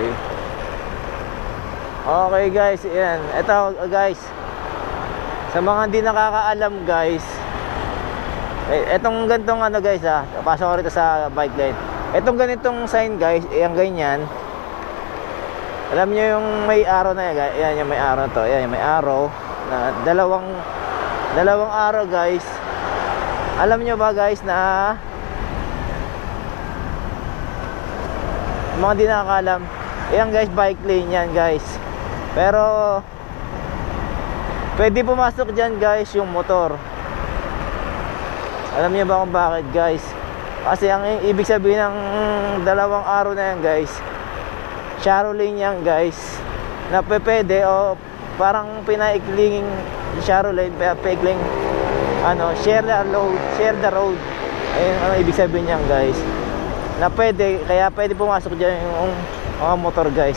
Okay. Okay guys, yan. Ito guys. Sa mga hindi nakakaalam guys. Eh, etong gantong ano guys ah. Pasok rito sa bike lane. Etong ganitong sign guys, yung ganyan. Alam niyo yung may arrow na yan. Yan yung may arrow to. Yan yung may arrow na dalawang dalawang arrow guys. Alam niyo ba guys na mga di nakakalam. Yan guys, bike lane yan guys. Pero pwede pumasok diyan guys yung motor. Alam niyo ba kung bakit guys? Kasi ang ibig sabihin ng dalawang araw na yan guys, shallow lane yan guys, na pwede o parang pinaikling shallow lane, paikling ano, share the road, share the road. Ayun ang ibig sabihin niyan guys. Na pwede, kaya pwede pumasok diyan yung mga motor guys.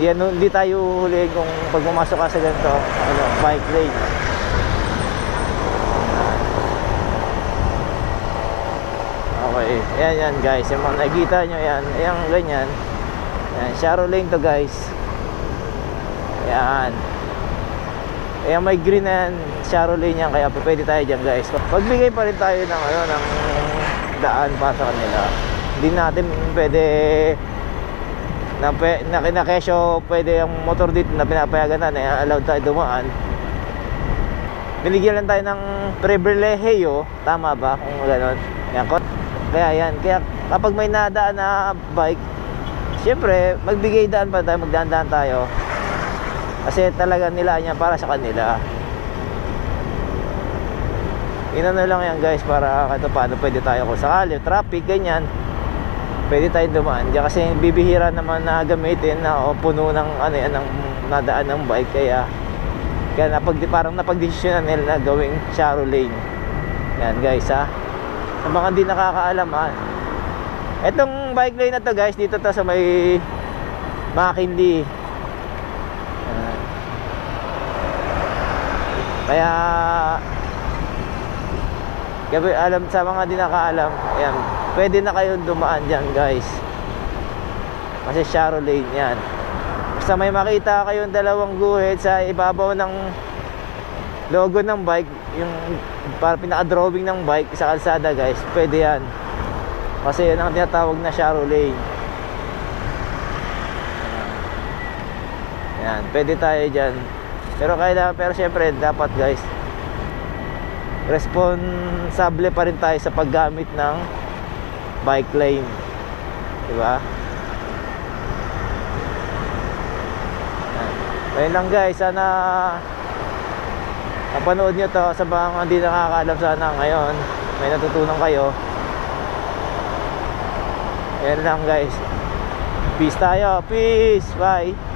Yan, hindi tayo huli kung pag pumasok ka sa ganito, ano, bike lane. Okay, yan yan guys. Yung mga nakikita nyo yan, yung ganyan. Yan, shallow lane to guys. Yan. Ayan may green na yan, shallow lane yan, kaya pwede tayo dyan guys. Magbigay pa rin tayo ng, ano, ng daan para sa kanila. Hindi natin pwede na, pe- na, na kesyo pwede ang motor dito na pinapayagan na, na allowed tayo dumaan. Binigyan lang tayo ng pribilehiyo, tama ba? Kung gano'n. Yan, kaya yan, kaya kapag may nadaan na bike, syempre, magbigay daan pa tayo, magdaan-daan tayo. Kasi talaga nila yan para sa kanila. Inano lang yan guys para kahit paano pwede tayo kung sakali, traffic, ganyan. Pwede tayo dumaan diyan kasi bibihira naman na gamitin na o puno ng ano yan, ng nadaan ng bike kaya kaya napag parang napagdesisyonan nila na gawing shallow lane. Yan guys ha. Sa mga hindi nakakaalam ha. Etong bike lane na to guys, dito to sa may Makindi. Kaya Gabi alam sa mga di nakaalam, ayan, pwede na kayong dumaan diyan, guys. Kasi shallow lane 'yan. Basta may makita kayong dalawang guhit sa ibabaw ng logo ng bike, yung para pinaka-drawing ng bike sa kalsada, guys, pwede 'yan. Kasi yan ang tinatawag na shallow lane. Yan, pwede tayo diyan. Pero kailangan pero syempre dapat guys responsable pa rin tayo sa paggamit ng bike lane. 'Di ba? Ayun lang guys, sana napanood nyo to sa mga hindi nakakaalam sana ngayon. May natutunan kayo. Yan lang guys. Peace tayo. Peace. Bye.